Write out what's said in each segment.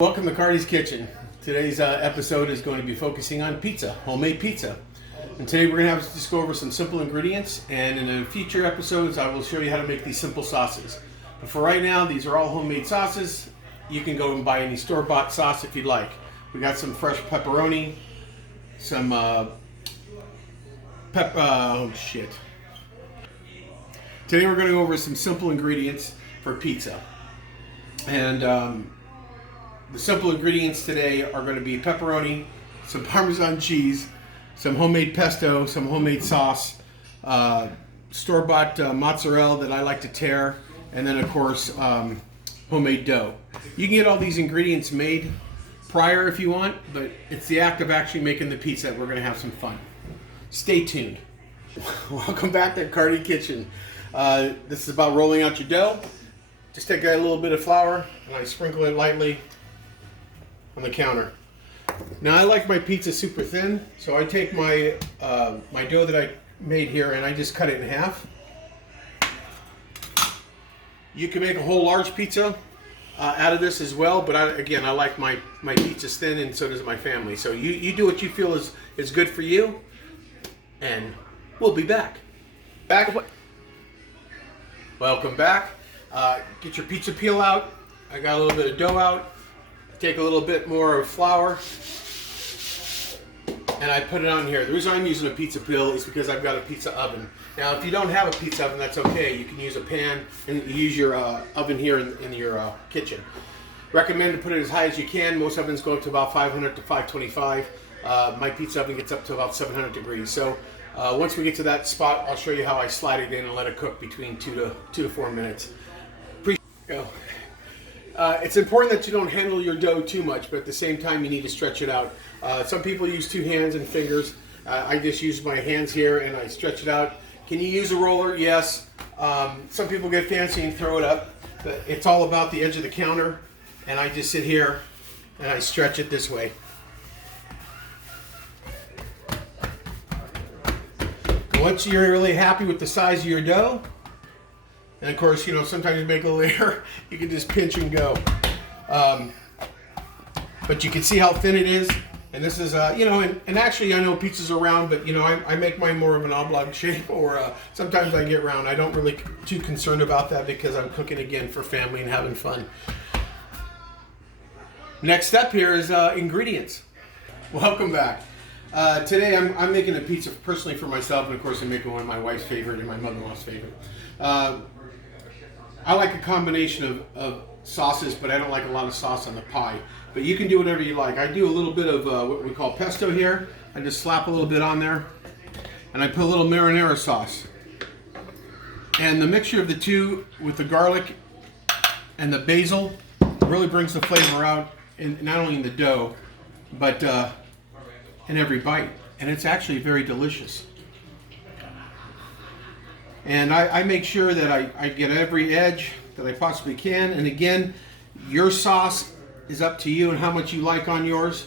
Welcome to Cardi's Kitchen. Today's episode is going to be focusing on pizza, homemade pizza. And today we're going to have just go over some simple ingredients, and in the future episodes I will show you how to make these simple sauces. But for right now, these are all homemade sauces. You can go and buy any store-bought sauce if you'd like. We got some fresh pepperoni, some Today we're going to go over some simple ingredients for pizza. And the simple ingredients today are going to be pepperoni, some Parmesan cheese, some homemade pesto, some homemade sauce, store-bought mozzarella that I like to tear, and then of course homemade dough. You can get all these ingredients made prior if you want, but it's the act of actually making the pizza that we're going to have some fun. Stay tuned. Welcome back to Cardi Kitchen. This is about rolling out your dough. Just take a little bit of flour and I sprinkle it lightly on the counter. Now I like my pizza super thin, so I take my my dough that I made here and I just cut it in half. You can make a whole large pizza out of this as well, but I like my pizzas thin, and so does my family. So you do what you feel is good for you, and we'll be back. Welcome back. Get your pizza peel out. I got a little bit of dough out. Take a little bit more of flour and I put it on here. The reason I'm using a pizza peel is because I've got a pizza oven. Now if you don't have a pizza oven, that's okay. You can use a pan and use your oven here in your kitchen. Recommend to put it as high as you can. Most ovens go up to about 500 to 525. My pizza oven gets up to about 700 degrees. So once we get to that spot, I'll show you how I slide it in and let it cook between 2 to 4 minutes. It's important that you don't handle your dough too much, but at the same time you need to stretch it out. Some people use 2 hands and fingers. I just use my hands here and I stretch it out. Can you use a roller? Yes. Some people get fancy and throw it up, but it's all about the edge of the counter, and I just sit here and I stretch it this way. Once you're really happy with the size of your dough, and of course, you know, sometimes you make a little error, you can just pinch and go. But you can see how thin it is. And this is, you know, and actually I know pizzas are round, but you know, I make mine more of an oblong shape, or sometimes I get round. I don't really too concerned about that because I'm cooking again for family and having fun. Next step here is ingredients. Welcome back. Today I'm making a pizza personally for myself, and of course I'm making one of my wife's favorite and my mother-in-law's favorite. I like a combination of sauces, but I don't like a lot of sauce on the pie. But you can do whatever you like. I do a little bit of what we call pesto here. I just slap a little bit on there, and I put a little marinara sauce. And the mixture of the two with the garlic and the basil really brings the flavor out, not only in the dough, but in every bite. And it's actually very delicious. And I make sure that I get every edge that I possibly can. And again, your sauce is up to you and how much you like on yours.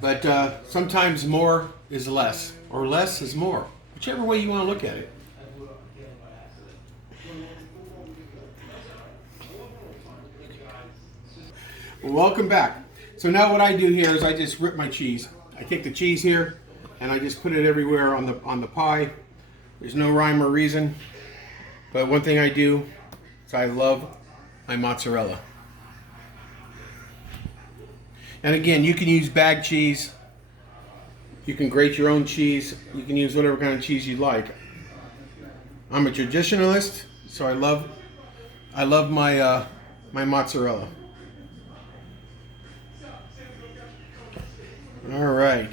But sometimes more is less, or less is more, whichever way you want to look at it. Welcome back. So now what I do here is I just rip my cheese. I take the cheese here and I just put it everywhere on the pie. There's no rhyme or reason, but one thing I do is I love my mozzarella. And again, you can use bag cheese, you can grate your own cheese, you can use whatever kind of cheese you like. I'm a traditionalist, so I love my my mozzarella. All right,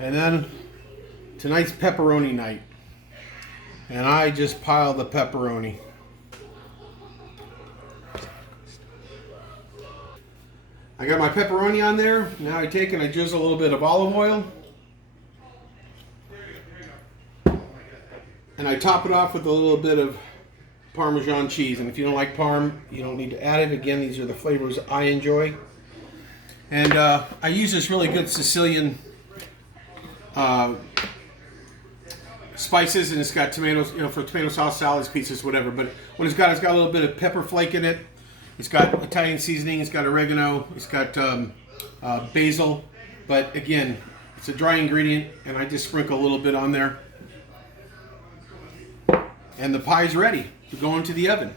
and then tonight's pepperoni night. And I just pile the pepperoni. I got my pepperoni on there. Now I take and I drizzle a little bit of olive oil. And I top it off with a little bit of Parmesan cheese. And if you don't like Parm, you don't need to add it. Again, these are the flavors I enjoy. And I use this really good Sicilian spices, and it's got tomatoes, you know, for tomato sauce, salads, pizzas, whatever. But what it's got a little bit of pepper flake in it, It's got Italian seasoning, it's got oregano, it's got basil, but again, it's a dry ingredient, and I just sprinkle a little bit on there. And the pie's ready to go into the oven.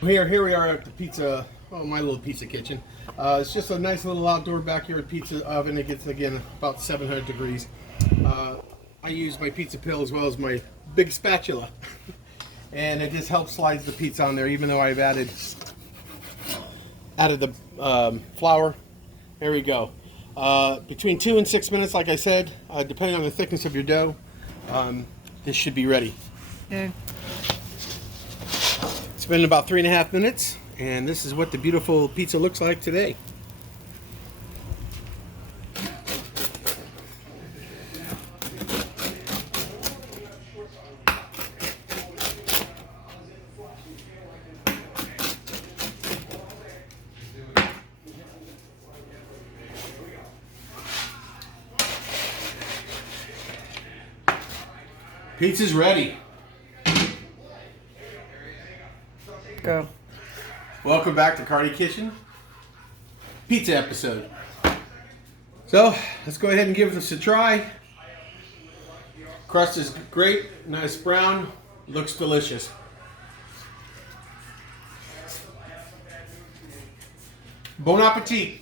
Here we are at the pizza, my little pizza kitchen. It's just a nice little outdoor backyard pizza oven. It gets, again, about 700 degrees. I use my pizza pill as well as my big spatula. And it just helps slice the pizza on there, even though I've added the flour. There we go. Between 2 and 6 minutes, like I said, depending on the thickness of your dough, this should be ready. Yeah. It's been about 3.5 minutes, and this is what the beautiful pizza looks like today. Pizza's ready. Go. Welcome back to Cardi Kitchen pizza episode. So let's go ahead and give this a try. Crust is great, nice brown, looks delicious. Bon appetit.